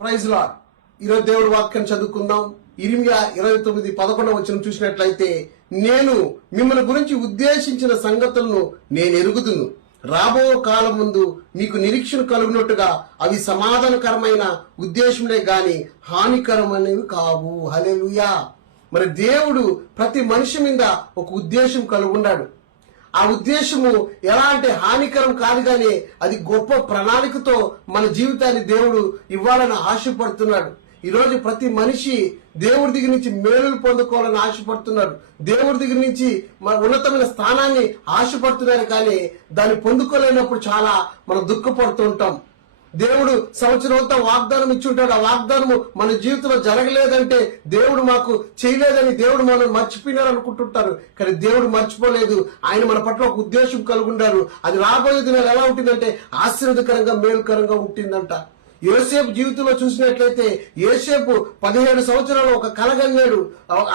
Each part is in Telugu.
Praise lord. ఈరోజు దేవుడి వాక్యం చదువుకుందాం. ఇర్మియా 29:11 వచనం చూసినట్లయితే, నేను మిమ్మల్ని గురించి ఉద్దేశించిన సంగతులను నేను ఎరుగుదును, రాబో కాలం ముందు మీకు నిరీక్షణ కలుగునట్టుగా అవి సమాధానకరమైన ఉద్దేశములే గాని హానికరమైనవి కావు. హల్లెలూయా. మరి దేవుడు ప్రతి మనిషి మీద ఒక ఉద్దేశం కలుగున్నాడు. ఆ ఉద్దేశము ఎలా అంటే హానికరం కాదు, కానీ అది గొప్ప ప్రణాళికతో మన జీవితాన్ని దేవుడు ఇవ్వాలని ఆశపడుతున్నాడు. ఈరోజు ప్రతి మనిషి దేవుడి దగ్గర నుంచి మేలులు పొందుకోవాలని ఆశపడుతున్నాడు. దేవుడి దగ్గర నుంచి ఉన్నతమైన స్థానాన్ని ఆశపడుతున్నారు, కానీ దాన్ని పొందుకోలేనప్పుడు చాలా మనం దుఃఖపడుతూ ఉంటాం. దేవుడు సంవత్సరంతో వాగ్దానం ఇచ్చి ఉంటాడు. ఆ వాగ్దానము మన జీవితంలో జరగలేదంటే దేవుడు మాకు చేయలేదని దేవుడు మనం మర్చిపోయినారు అనుకుంటుంటారు, కానీ దేవుడు మర్చిపోలేదు. ఆయన మన పట్ల ఒక ఉద్దేశం కలుగుండారు. అది రాబోయే దినాలు ఎలా ఉంటుందంటే ఆశీర్వదకరంగా మేలుకరంగా ఉంటుందంట. యోసేపు జీవితంలో చూసినట్లయితే, యోసేపు 17 సంవత్సరాలు ఒక కలగన్నాడు.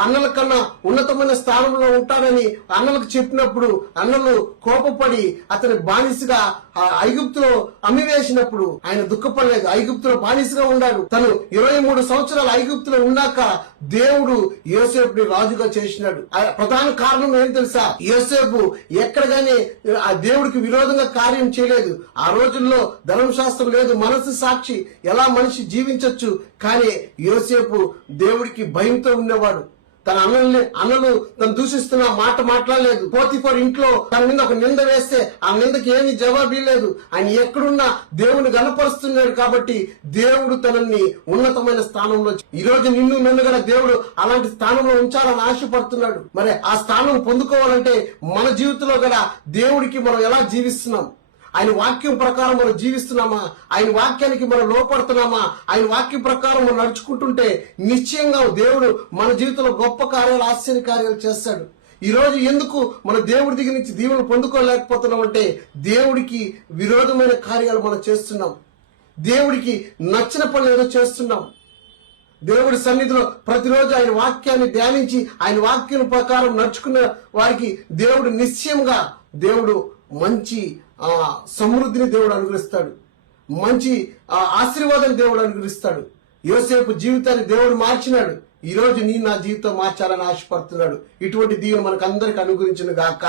అన్నల కన్నా ఉన్నతమైన స్థానంలో ఉంటాడని అన్నలకు చెప్పినప్పుడు అన్నలు కోపపడి అతని బానిసగా ఐగుప్తులో అమ్మివేసినప్పుడు ఆయన దుఃఖపడలేదు. ఐగుప్తులో బానిసగా ఉన్నాడు. తను 23 సంవత్సరాలు ఐగుప్తులో ఉన్నాక దేవుడు యోసేపుని రాజుగా చేసినాడు. ప్రధాన కారణం ఏం తెలుసా? యోసేపు ఎక్కడగానే ఆ దేవుడికి విరోధంగా కార్యం చేయలేదు. ఆ రోజుల్లో ధర్మశాస్త్రం లేదు, మనసు సాక్షి, ఎలా మనిషి జీవించొచ్చు. కానీ యోసేపు దేవుడికి భయంతో ఉండేవాడు. తన అన్నలు తను దూషిస్తున్న మాట మాట్లాడలేదు. పోతిఫర్ ఇంట్లో తన మీద ఒక నింద వేస్తే ఆ నిందకి ఏమీ జవాబు లేదు. ఆయన ఎక్కడున్నా దేవుని గణపరుస్తున్నాడు. కాబట్టి దేవుడు తనని ఉన్నతమైన స్థానంలో, ఈ రోజు నిన్ను నన్ను కూడా దేవుడు అలాంటి స్థానంలో ఉంచాలని ఆశపడుతున్నాడు. మరి ఆ స్థానం పొందుకోవాలంటే మన జీవితంలో కూడా దేవుడికి మనం ఎలా జీవిస్తున్నాం, ఆయన వాక్యం ప్రకారం మనం జీవిస్తున్నామా, ఆయన వాక్యానికి మనం లోపడుతున్నామా, ఆయన వాక్యం ప్రకారం మనం నడుచుకుంటుంటే నిశ్చయంగా దేవుడు మన జీవితంలో గొప్ప కార్యాలు, ఆశ్చర్య కార్యాలు చేస్తాడు. ఈ రోజు ఎందుకు మన దేవుడి దగ్గర నుంచి దీవెనలు పొందుకోలేకపోతున్నాం అంటే, దేవుడికి విరోధమైన కార్యాలు మనం చేస్తున్నాం. దేవుడికి నచ్చిన పనులు ఏదో చేస్తున్నాం. దేవుడి సన్నిధిలో ప్రతిరోజు ఆయన వాక్యాన్ని ధ్యానించి ఆయన వాక్యం ప్రకారం నడుచుకున్న వారికి దేవుడు నిశ్చయంగా దేవుడు మంచి సమృద్ధిని దేవుడు అనుగ్రహిస్తాడు. మంచి ఆశీర్వాదాన్ని దేవుడు అనుగ్రహిస్తాడు. యోసేపు జీవితాన్ని దేవుడు మార్చినాడు. ఈ రోజు నా జీవితం మార్చాలని ఆశపడుతున్నాడు. ఇటువంటి దీవెన మనకు అందరికి అనుగ్రహించును గాక.